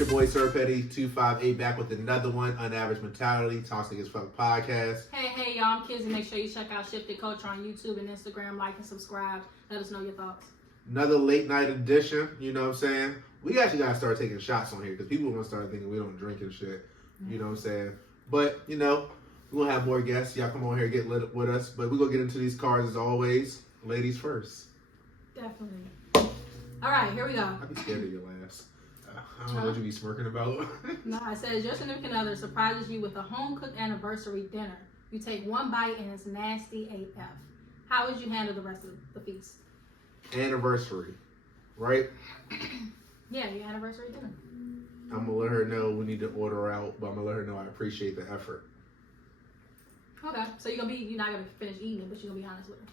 your boy Sir Petty 258 back with another one, Unaverage Mentality, Toxxic as Fuck podcast. Hey, y'all, I'm Kizzy. Make sure you check out Shifted Culture on YouTube and Instagram. Like and subscribe. Let us know your thoughts. Another late night edition, you know what I'm saying? We actually got to start taking shots on here because people are going to start thinking we don't drink and shit. You know what I'm saying? But, you know, we're going to have more guests. Y'all come on here and get lit with us. But we're going to get into these cards as always. Ladies first. Definitely. All right, here we go. I'd be scared of your laughs. I don't know what you be smirking about. No, it says your significant other surprises you with a home-cooked anniversary dinner. You take one bite and it's nasty AF. How would you handle the rest of the feast? Anniversary, right? Yeah, your anniversary dinner. I'm going to let her know we need to order out, but I'm going to let her know I appreciate the effort. Okay, so you're not gonna finish eating it, but you're gonna be honest with her.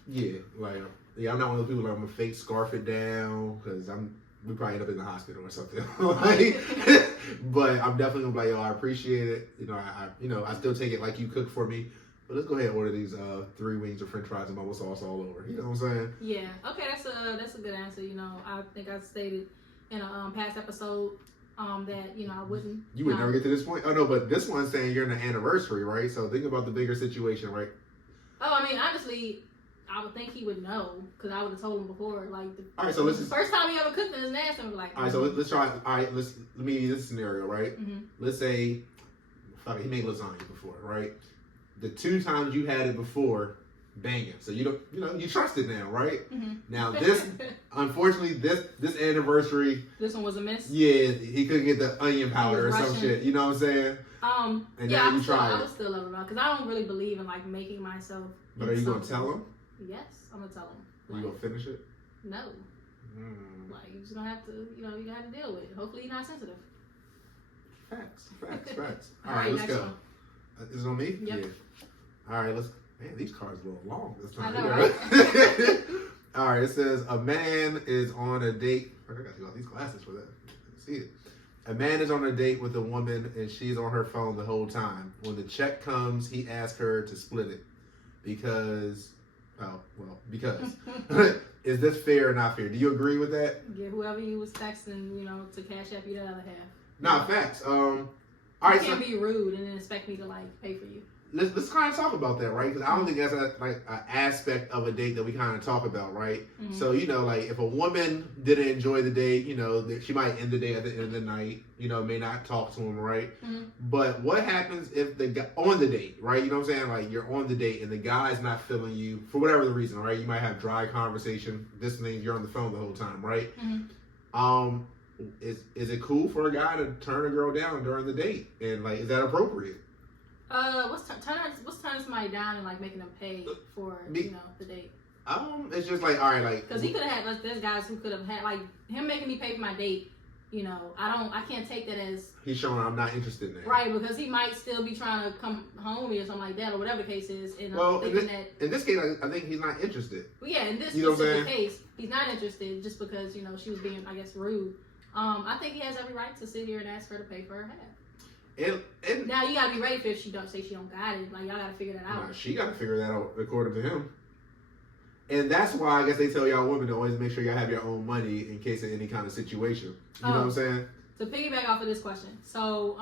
Yeah, I'm not one of those people that I'm gonna fake scarf it down because we probably end up in the hospital or something. But I'm definitely gonna be like, yo, I appreciate it. I still take it like you cook for me. But let's go ahead and order these 3 wings of French fries and bubble sauce all over. You know what I'm saying? Yeah. Okay, that's a good answer. You know, I think I stated in a past episode that I wouldn't. You would never get to this point. Oh no, but this one's saying you're in an anniversary, right? So think about the bigger situation, right? Oh, I mean, honestly, I would think he would know because I would have told him before. Like, all right, so let's first time he ever cooked in his nasty, I'm like. All right, so let's try. All right, let me give you this scenario, right? Mm-hmm. Let's say, he made lasagna before, right? The 2 times you had it before, banging. So you trust it now, right? Mm-hmm. Now unfortunately, this anniversary. This one was a miss. Yeah, he couldn't get the onion powder or some shit. You know what I'm saying? And yeah, now you try it. I would still love it because I don't really believe in like making myself. But are you gonna tell him? Yes, I'm gonna tell him. Are you gonna finish it? No. Like you just gonna have to, you gotta deal with it. Hopefully you're not sensitive. Facts. All right, let's go. Is it on me? Yep. Yeah. All right, man, these cards are a little long this time. I know, right? All right, it says a man is on a date. I got to take off these glasses for that. I can see it. A man is on a date with a woman and she's on her phone the whole time. When the check comes, he asks her to split it because. Is this fair or not fair? Do you agree with that? Yeah, whoever you was texting, to cash up you the other half. Nah, facts. All right, you can't be rude and then expect me to pay for you. Let's kind of talk about that, right? Because I don't think that's an aspect of a date that we kind of talk about, right? Mm-hmm. So if a woman didn't enjoy the date, she might end the day at the end of the night. May not talk to him, right? Mm-hmm. But what happens if the guy on the date, right? You know what I'm saying? Like you're on the date and the guy's not feeling you for whatever the reason, right? You might have dry conversation. This means you're on the phone the whole time, right? Mm-hmm. Is it cool for a guy to turn a girl down during the date? And is that appropriate? What's turning somebody down and making them pay for the date? It's just all right, because he could have had there's guys who could have had him making me pay for my date. I can't take that as he's showing I'm not interested in that. Right, because he might still be trying to come home with me or something like that, or whatever the case is. And in this case, I think he's not interested. Well, yeah, in this specific case, he's not interested just because she was being, I guess, rude. I think he has every right to sit here and ask her to pay for her half. And now you gotta be ready for if she don't got it. Y'all gotta figure that out. Nah, she gotta figure that out according to him. And that's why I guess they tell y'all women to always make sure y'all have your own money in case of any kind of situation. You know what I'm saying? To piggyback off of this question, so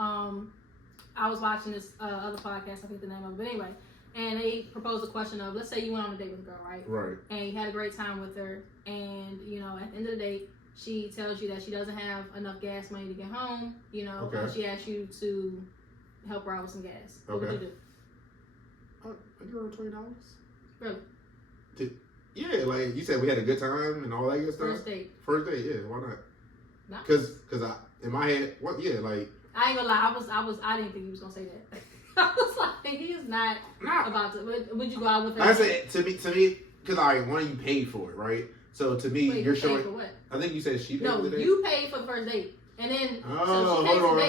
I was watching this other podcast, I think the name of it, but anyway, and they proposed a question of, let's say you went on a date with a girl, right? Right. And you had a great time with her, and at the end of the date, she tells you that she doesn't have enough gas money to get home. Okay. And she asks you to help her out with some gas. What would you do? I give her $20. Really? Yeah, you said we had a good time and all that good stuff. First date, yeah. Why not? Because in my head, what? Yeah, I ain't gonna lie. I didn't think he was gonna say that. I was like, he is not about to. Would you go out with her? I said to me, because one of you paid for it, right? So to me, you're showing. For what? I think you said she paid for the date. No, you paid for the first date, and then. Oh,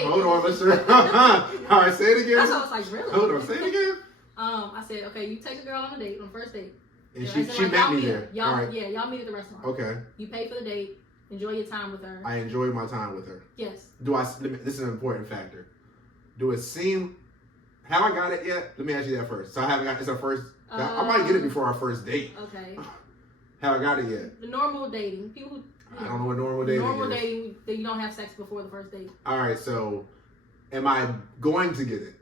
hold on, listen. All right, say it again. That's what I was like, really? Hold on, say it again. I said, okay, you take a girl on a date, on the first date. And she met me there. Y'all meet at the restaurant. Okay. You pay for the date. Enjoy your time with her. I enjoyed my time with her. Yes. This is an important factor. Do it seem? Have I got it yet? Let me ask you that first. So I haven't got. It's our first. I might get it before our first date. Okay. Have I got it yet? The normal dating, people who I don't know what normal dating is. Normal dating, you don't have sex before the first date. All right, so am I going to get it?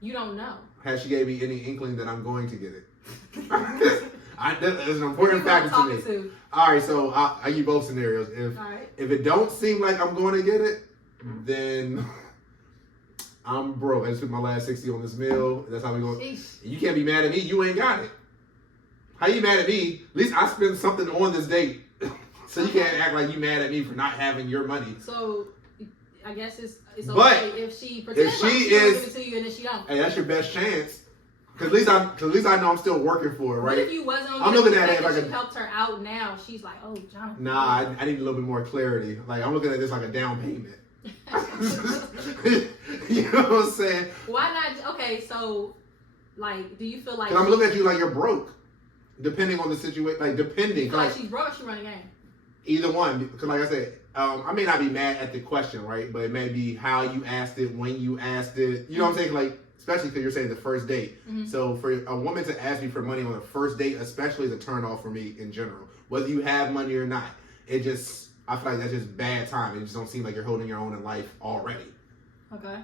You don't know. Has she gave me any inkling that I'm going to get it? That's an important factor to me. All right, so I give both scenarios. If it don't seem like I'm going to get it, then I'm broke. I just took my last 60 on this meal. That's how we go. You can't be mad at me. You ain't got it. How you mad at me? At least I spent something on this date. So you can't act like you mad at me for not having your money. So I guess it's okay if she pretends like she will give it to you and then she don't. Hey, that's your best chance. Cause at least I know I'm still working for it, right? What if you wasn't? I'm looking at it like you helped her out. Now she's like, oh, Jonathan. Nah, I need a little bit more clarity. Like I'm looking at this like a down payment. You know what I'm saying? Why not? Okay, so like, do you feel like? Cause I'm looking at you like you're broke. Depending on the situation, like depending. You feel like she's broke or she running game? Either one, because like I said, I may not be mad at the question, right? But it may be how you asked it, when you asked it. You know what I'm saying? Like, especially because you're saying the first date. Mm-hmm. So for a woman to ask me for money on the first date, especially, is a turn off for me in general. Whether you have money or not, I feel like that's just bad time. It just don't seem like you're holding your own in life already. Okay.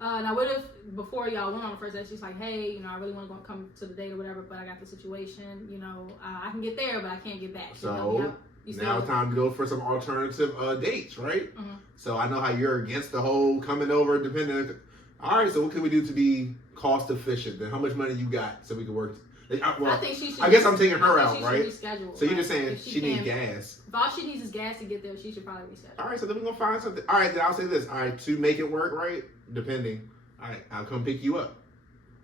Now, what if before y'all went on the first date, she's like, hey, you know, I really want to come to the date or whatever, but I got the situation. You know, I can get there, but I can't get back. So now it's time to go for some alternative dates, right? Mm-hmm. So I know how you're against the whole coming over, depending. All right, so what can we do to be cost efficient? Then how much money you got so we can work? I think she should. I guess I'm taking her out, right? Reschedule, so you're just saying she needs gas. If all she needs is gas to get there, she should probably reschedule. All right, so then we're gonna find something. All right, then I'll say this. All right, to make it work, right? Depending. All right, I'll come pick you up.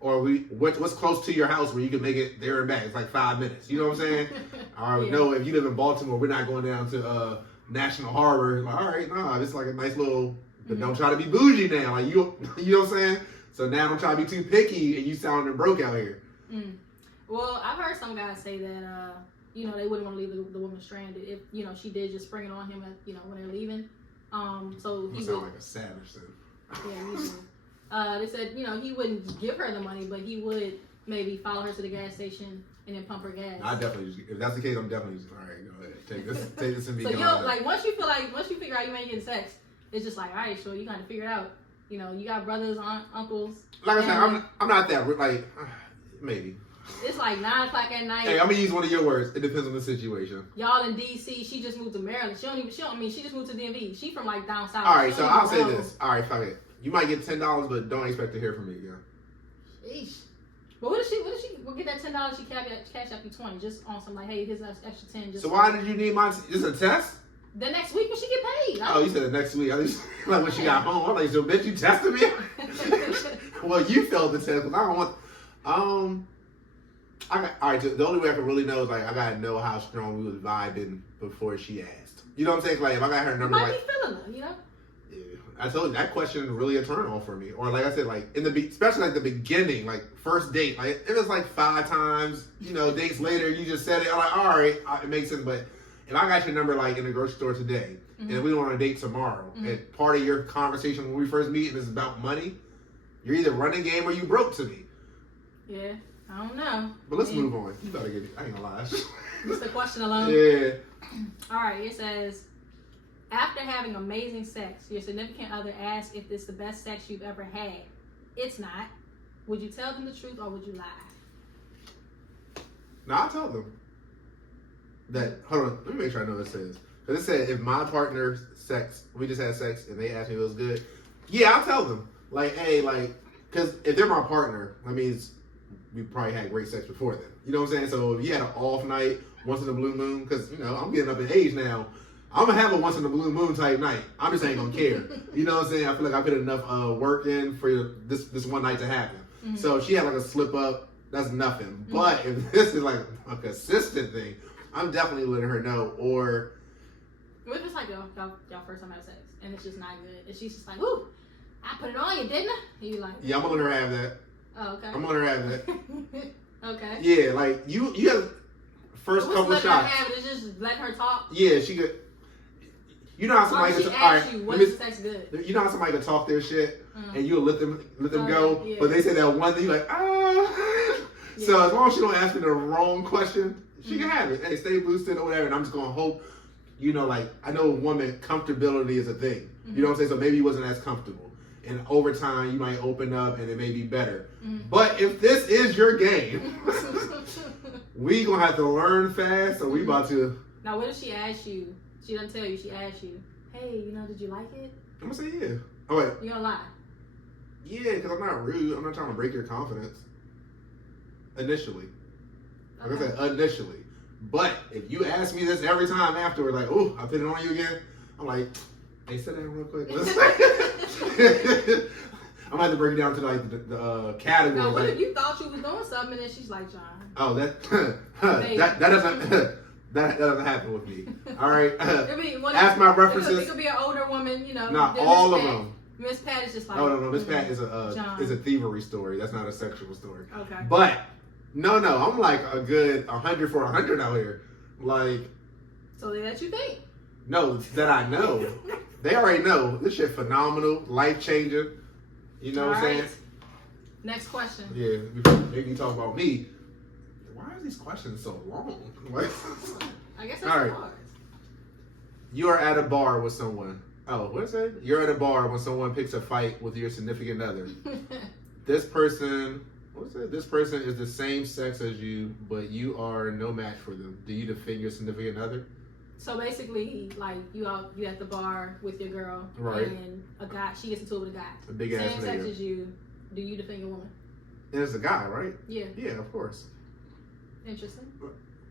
Or what's close to your house where you can make it there and back? It's like 5 minutes. You know what I'm saying? All right, no, if you live in Baltimore, we're not going down to National Harbor. Like, all right, no, it's like a nice little. But don't try to be bougie now. Like you know what I'm saying? So now don't try to be too picky and you sounding broke out here. Mm. Well, I've heard some guys say that you know, they wouldn't want to leave the woman stranded if, you know, she did just spring it on him at, you know, when they're leaving. So he sound like a savage then. Yeah, he would. They said, you know, he wouldn't give her the money, but he would maybe follow her to the gas station and then pump her gas. I definitely just, if that's the case, I'm definitely just, all right, go ahead, take this and be so gone. Like once you figure out you ain't getting sex, it's just like, all right, sure, you got to figure it out. You know, you got brothers, uncles. Like I said, I'm not that like maybe. It's like 9 o'clock at night. Hey, I'm gonna use one of your words. It depends on the situation. Y'all in DC, she just moved to Maryland. She just moved to DMV. She from like down south. All right, so I'll say this. All right, fuck it. You might get $10, but don't expect to hear from me again. Sheesh. But what if she will get that $10? She cash up you 20 just on some like, hey, here's an extra 10. Just so why did you need my? Just a test? The next week when she get paid. Oh, you said the next week. I just like when she got home. I'm like, so bitch, you tested me? Well, you failed the test, but I don't want. All right. The only way I can really know is like I gotta know how strong we was vibing before she asked. You know what I'm saying? Like if I got her number, you might be feeling her, you know. Yeah, I told you that question is really a turn on for me. Or like I said, like especially like the beginning, like first date, like if it's like 5 times, you know, dates later, you just said it. I'm like, all right, it makes sense. But if I got your number like in the grocery store today, mm-hmm. and we went on a date tomorrow, mm-hmm. and part of your conversation when we first meet is about money, you're either running game or you broke to me. Yeah. I don't know. But let's move on. You gotta get it. I ain't gonna lie. Just the question alone? Yeah. All right. It says, after having amazing sex, your significant other asks if it's the best sex you've ever had. It's not. Would you tell them the truth or would you lie? No, I'll tell them. That, hold on. Let me make sure I know what it says. Because it said, if my partner we just had sex and they asked me if it was good, yeah, I'll tell them. Like, hey, like, because if they're my partner, that means we probably had great sex before then. You know what I'm saying? So if you had an off night, once in a blue moon, because, you know, I'm getting up in age now. I'm going to have a once in a blue moon type night. I'm just ain't going to care. You know what I'm saying? I feel like I put enough work in for this one night to happen. Mm-hmm. So if she had like a slip up, that's nothing. Mm-hmm. But if this is like a consistent thing, I'm definitely letting her know. Or what if it's like y'all first time having sex and it's just not good? And she's just like, ooh, I put it on you, didn't I? And you like, yeah, I'm going to let her have that. Oh, okay. I'm gonna let her have that. Okay. Yeah, like you have first couple of shots. Her have it, just let her talk. Yeah, she could. You know how somebody could. All right, what's sex good? You know how somebody could talk their shit, and you'll let them go, yeah. but they say that one thing, you're like, ah. Yeah. So as long as she don't ask me the wrong question, she can have it. Hey, stay boosted or whatever, and I'm just gonna hope you know, like, I know a woman, comfortability is a thing. Mm-hmm. You know what I'm saying? So maybe he wasn't as comfortable. And over time, you might open up and it may be better. Mm-hmm. But if this is your game, we gonna have to learn fast, or we about to... Now, what if she asks you, she doesn't tell you, she asks you, hey, you know, did you like it? I'm gonna say yeah. Oh, wait. You gonna lie? Yeah, because I'm not rude. I'm not trying to break your confidence. Initially. Like I said, initially. But if you ask me this every time afterward, like, oh, I put it on you again, I'm like, hey, sit down real quick. I'm gonna have to break it down to like the category. Now, what if you thought you was doing something and then she's like, John? Oh, that doesn't that doesn't happen with me. All right. Ask my references. It could be an older woman, you know. Not all of them. Miss Pat is just like. No. Miss Pat is a thievery story. That's not a sexual story. Okay. But no, I'm like a good 100 for 100 out here. Like. So they let you think. No, that I know. They already know this shit phenomenal, life changing. You know what I'm saying? Next question. Yeah, maybe talk about me. Why are these questions so long? I guess that's hard. You are at a bar with someone. Oh, what is it? You're at a bar when someone picks a fight with your significant other. This person is the same sex as you, but you are no match for them. Do you defend your significant other? So basically, like you at the bar with your girl, right? And a guy, she gets into it with a guy, a big ass nigga. Same sex as you. Do you defend your woman? And it's a guy, right? Yeah. Yeah, of course. Interesting.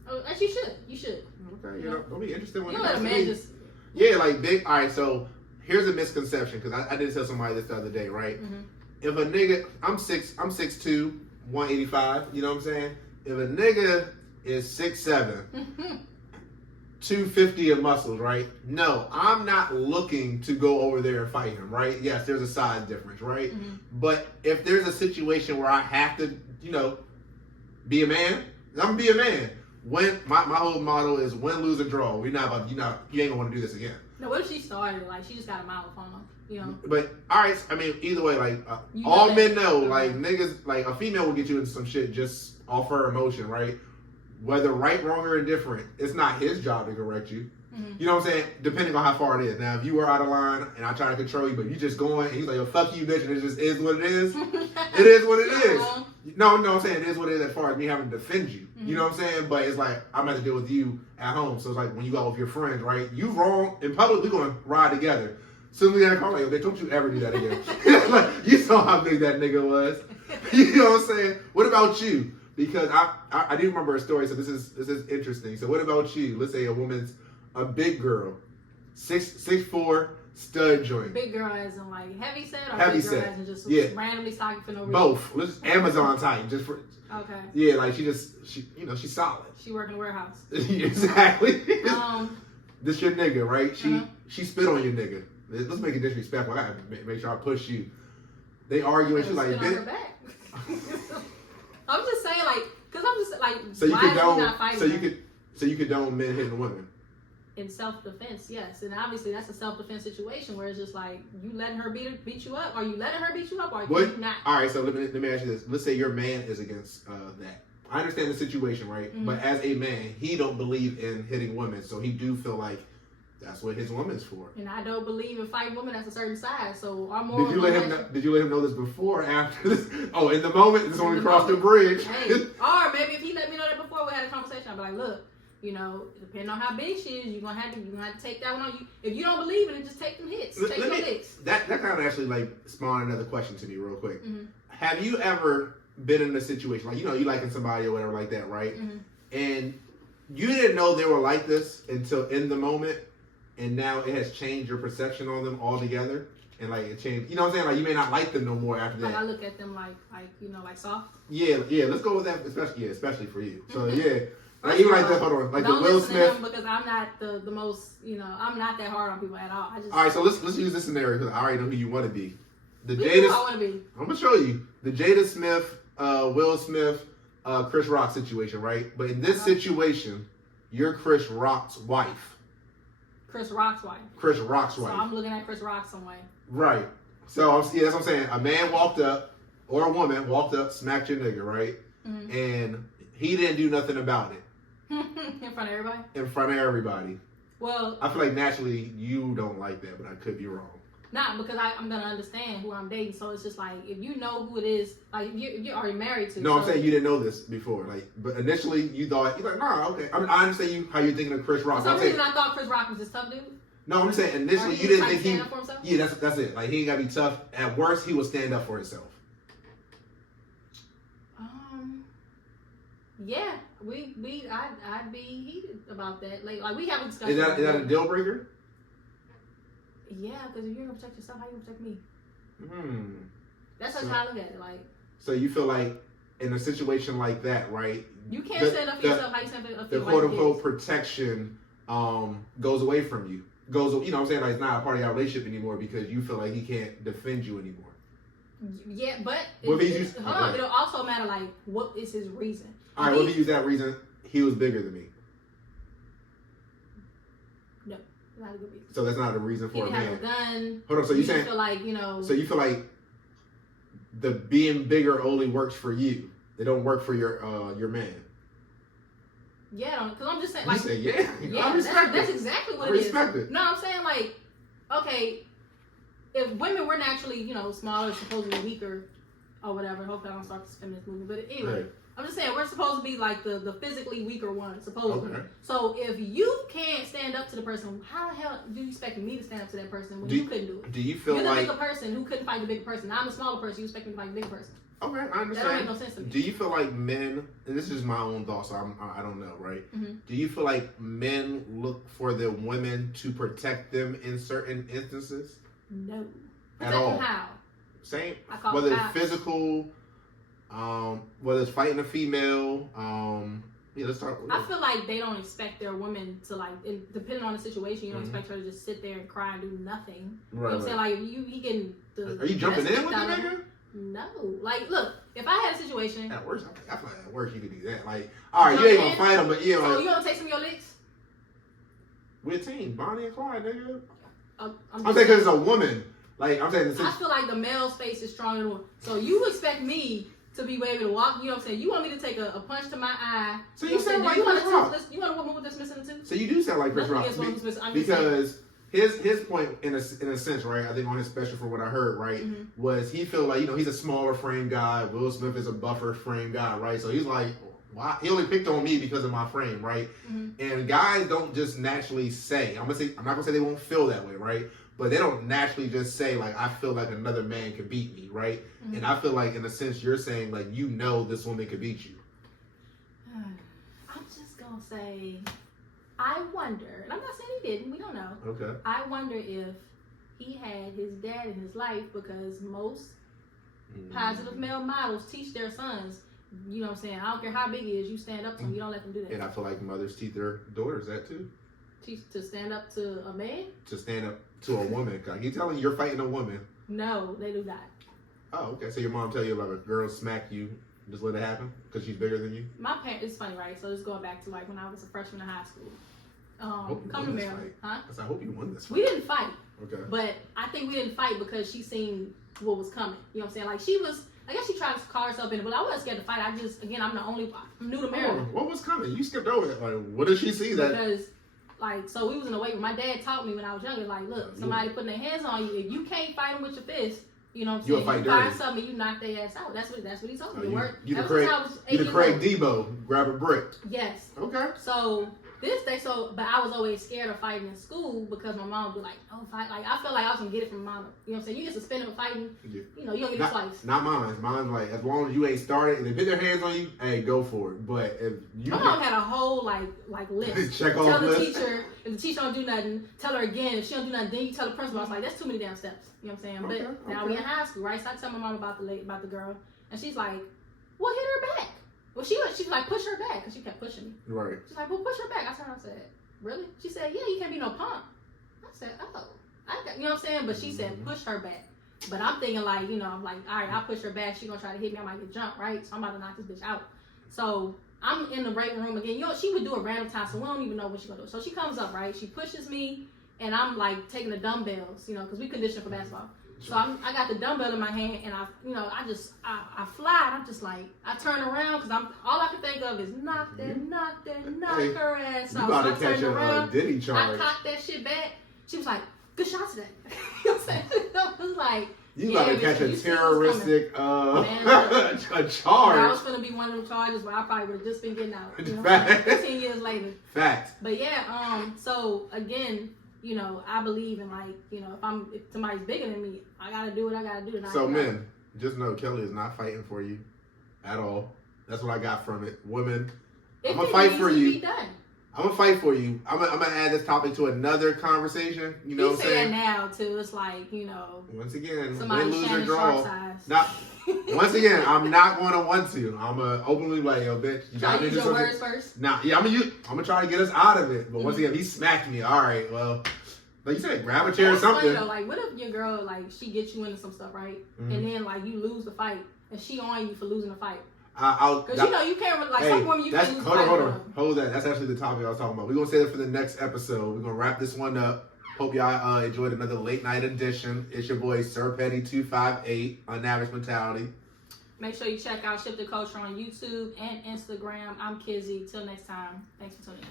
Oh, and you should. Okay, don't be interested when you let a man just. Yeah, like big. All right, so here's a misconception because I did tell somebody this the other day, right? Mm-hmm. If a nigga, I'm 6'2", 185. You know what I'm saying? If a nigga is 6'7", 250 of muscles, right? No, I'm not looking to go over there and fight him, right? Yes, there's a size difference, right? Mm-hmm. But if there's a situation where I have to, you know, be a man, I'm gonna be a man. When my whole motto is win, lose, or draw. You ain't gonna want to do this again. No, what if she started like she just got a mouth on him, you know? But all right, I mean, either way, like all men know, like niggas, like a female will get you into some shit just off her emotion, right? Whether right, wrong, or indifferent, it's not his job to correct you. Mm-hmm. You know what I'm saying? Depending on how far it is. Now, if you were out of line and I try to control you, but you just going and he's like, "Yo, fuck you, bitch," and it just is what it is. It is what it is. No, I'm saying it is what it is as far as me having to defend you. Mm-hmm. You know what I'm saying? But it's like I'm gonna have to deal with you at home. So it's like when you go out with your friends, right? You wrong in public, we're gonna ride together. Soon as we got a car, like, yo, bitch, don't you ever do that again. Like, you saw how big that nigga was. You know what I'm saying? What about you? Because I do remember a story, so this is interesting. So what about you? Let's say a woman's a big girl, 6'4", stud joint. Big girl as in like heavy set, or heavy big girl set. as in just randomly stocking for no reason? Both. Let's just Amazon type, just for. Okay. Yeah, like she's solid. She work in a warehouse. Exactly. This your nigga, right? She spit on your nigga. Let's make it disrespectful. I gotta make sure I push you. They argue and she's like, spit on her back. I'm just saying, like, because I'm just like, so you why is he not fighting? So you condone men hitting women. In self-defense, yes, and obviously that's a self-defense situation where it's just like you letting her beat you up. Are you letting her beat you up, or are you not? All right, so let me ask you this. Let's say your man is against that. I understand the situation, right? Mm-hmm. But as a man, he don't believe in hitting women, so he do feel like that's what his woman's for. And I don't believe in fighting women that's a certain size. So our moral. Did you let him know this before or after this? Oh, in the moment, this is when we crossed the bridge. Hey, or maybe if he let me know that before we had a conversation, I'd be like, look. You know, depending on how big she is, you're gonna have to take that one on you. If you don't believe in it, just take them hits. Take your hits. That kind of actually like spawned another question to me real quick. Mm-hmm. Have you ever been in a situation like you liking somebody or whatever like that, right? Mm-hmm. And you didn't know they were like this until in the moment, and now it has changed your perception on them altogether, and like it changed. You know what I'm saying? Like you may not like them no more after that. Like I look at them like soft. Yeah. Let's go with that, especially for you. So yeah. Like, even like that, hold on, like don't the Will listen Smith. to him because I'm not the most, I'm not that hard on people at all. All right, so let's use this scenario because I already know who you want to be. I want to be. I'm gonna show you the Jada Smith, Will Smith, Chris Rock situation, right? But in this situation, you're Chris Rock's wife. Chris Rock's wife. Chris Rock's wife. So I'm looking at Chris Rock some way. Right. So that's what I'm saying. A man walked up, or a woman walked up, smacked your nigga, right? Mm-hmm. And he didn't do nothing about it. In front of everybody? In front of everybody. Well, I feel like naturally you don't like that, but I could be wrong. Not because I'm gonna understand who I'm dating, so it's just like if you know who it is, like you're already married to. No, I'm saying you didn't know this before, like, but initially you thought you're like, nah, okay. I mean, I understand how you're thinking of Chris Rock. For some reason, I thought Chris Rock was this tough dude. No, I'm just saying initially you didn't think he. Yeah, that's it. Like he ain't gotta be tough. At worst, he will stand up for himself. Yeah, I'd be heated about that. Like we have a discussion. Is that a deal breaker? Yeah, because if you're gonna protect yourself, how you gonna protect me? That's how I look at it. Like, so you feel like in a situation like that, right? You can't stand up for yourself. How you stand up for your the quote unquote protection goes away from you. Goes, you know what I'm saying? Like it's not a part of your relationship anymore because you feel like he can't defend you anymore. Yeah, but hold on. It'll also matter like what is his reason. All right, what if he used that reason? He was bigger than me. No, not a good reason. So that's not a reason for a man. He didn't have a gun. Hold on, so you saying feel like So you feel like the being bigger only works for you. They don't work for your man. Yeah, because I'm just saying like. You say yeah. Yeah, that's exactly what it is. Respect it. No, I'm saying like, okay, if women were naturally smaller, supposedly weaker, or whatever. Hopefully I don't start this feminist movement, but anyway. Right. I'm just saying, we're supposed to be like the physically weaker one, supposedly. Okay. So if you can't stand up to the person, how the hell do you expect me to stand up to that person when you couldn't do it? Do you feel You're the like... bigger person who couldn't fight the bigger person. I'm the smaller person, you expect me to fight the bigger person. Okay, I understand. That don't make no sense to me. Do you feel like men, and this is my own thoughts, so I don't know, right? Mm-hmm. Do you feel like men look for their women to protect them in certain instances? No. At all? How? Same? Whether it's physical... whether it's fighting a female, let's talk. I feel like they don't expect their women to depending on the situation, you don't expect her to just sit there and cry and do nothing. Right, you know what I'm saying? Like he getting the. Are you jumping in with the nigga? No, like look, if I had a situation. At worst, I feel like at worst you could do that. Like, all right, you ain't gonna fight him, but you know. So you gonna take some of your licks? We're a team, Bonnie and Clyde, nigga. I'm saying because it's a woman. Like I'm saying, I feel like the male space is stronger than one. So you expect me to be able to walk, you know what I'm saying? You want me to take a punch to my eye. So you sound like Chris Rock. You want a woman with this missing too? So you do sound like Chris Rock. Because his point, in a sense, right, I think on his special for what I heard, right, was he feel like, he's a smaller frame guy. Will Smith is a buffer frame guy, right? So he's like, why? He only picked on me because of my frame, right? And guys don't just naturally say, I'm not gonna say they won't feel that way, right? But they don't naturally just say, like, I feel like another man could beat me, right? And I feel like, in a sense, you're saying, like, this woman could beat you. I'm just going to say, I wonder, and I'm not saying he didn't, we don't know. Okay. I wonder if he had his dad in his life because most positive male models teach their sons, you know what I'm saying, I don't care how big he is, you stand up to him, you don't let them do that. And I feel like mothers teach their daughters that, too. Teach to stand up to a man? To stand up to a woman. You telling you're fighting a woman? No, they do not. Oh, okay. So your mom tell you about a girl smack you, just let it happen because she's bigger than you? My parents, it's funny, right? So this is going back to like when I was a freshman in high school. Come to Maryland, huh? I hope you won this fight. We didn't fight. Okay. But I think we didn't fight because she seen what was coming. You know what I'm saying? Like I guess she tried to call herself in it, but I wasn't scared to fight. I'm new to Maryland. What was coming? You skipped over it. Like, what did she see that? Because so we was in the weight room. My dad taught me when I was younger, like, look, somebody putting their hands on you. If you can't fight them with your fist, you know what I'm saying? You find something and you knock their ass out. That's what he told me. You the Craig Debo, grab a brick. Yes. Okay. So but I was always scared of fighting in school because my mom would be like, don't fight. Like, I felt like I was gonna get it from mama. You know what I'm saying? You get suspended for fighting, you don't get it twice. Not mine. Mine's like, as long as you ain't started and they put their hands on you, hey, go for it. But if you... My mom had a whole, list. Check off tell the list. teacher, if the teacher don't do nothing, tell her again. If she don't do nothing, then you tell the principal. I was like, that's too many damn steps. You know what I'm saying? But now we in high school, right? So I tell my mom about the girl, and she's like, well, hit her back. Well, she was like, push her back, because she kept pushing me. Right. She's like, well, push her back. I turned around and said, really? She said, yeah, you can't be no punk. I said, oh. You know what I'm saying? But she said, push her back. But I'm thinking I'm like, all right, I'll push her back. She's going to try to hit me. I might get jumped, right? So I'm about to knock this bitch out. So I'm in the break room again. She would do a random time, so we don't even know what she's going to do. So she comes up, right? She pushes me, and I'm, taking the dumbbells, because we condition for basketball. So I got the dumbbell in my hand, and I fly, and I'm just like, I turn around, because all I can think of is knock her ass off. You about to so I catch a Diddy charge. I cocked that shit back. She was like, good shot today. You know what I'm saying? I was like, you about to catch a terroristic a charge. That was going to be one of the charges where I probably would have just been getting out. You know, 15 years later. Fact. But yeah, so again, you know, I believe in, like, you know, if somebody's bigger than me, I got to do what I got to do. So men, just know Kelly is not fighting for you at all. That's what I got from it. Women, I'm going to fight for you. I'm gonna fight for you. I'm gonna add this topic to another conversation. You know what I'm saying? Say that now too. It's like, you know. Once again, win, lose, or draw. Once again, I'm not going to want to. I'm gonna openly like, yo, bitch. You gotta use your words first. Nah, yeah, I'm gonna try to get us out of it. But once again, he smacked me. All right, well, like you said, grab a chair or something. Funny, though, like, what if your girl, like, she gets you into some stuff, right? Mm-hmm. And then like you lose the fight, and she on you for losing the fight. Because you know you can't like some women you can't lose. Hold that. That's actually the topic I was talking about. We're gonna say that for the next episode. We're gonna wrap this one up. Hope y'all enjoyed another late night edition. It's your boy Sir Petty 258 on Average Mentality. Make sure you check out Ship the Culture on YouTube and Instagram. I'm Kizzy. Till next time. Thanks for tuning in.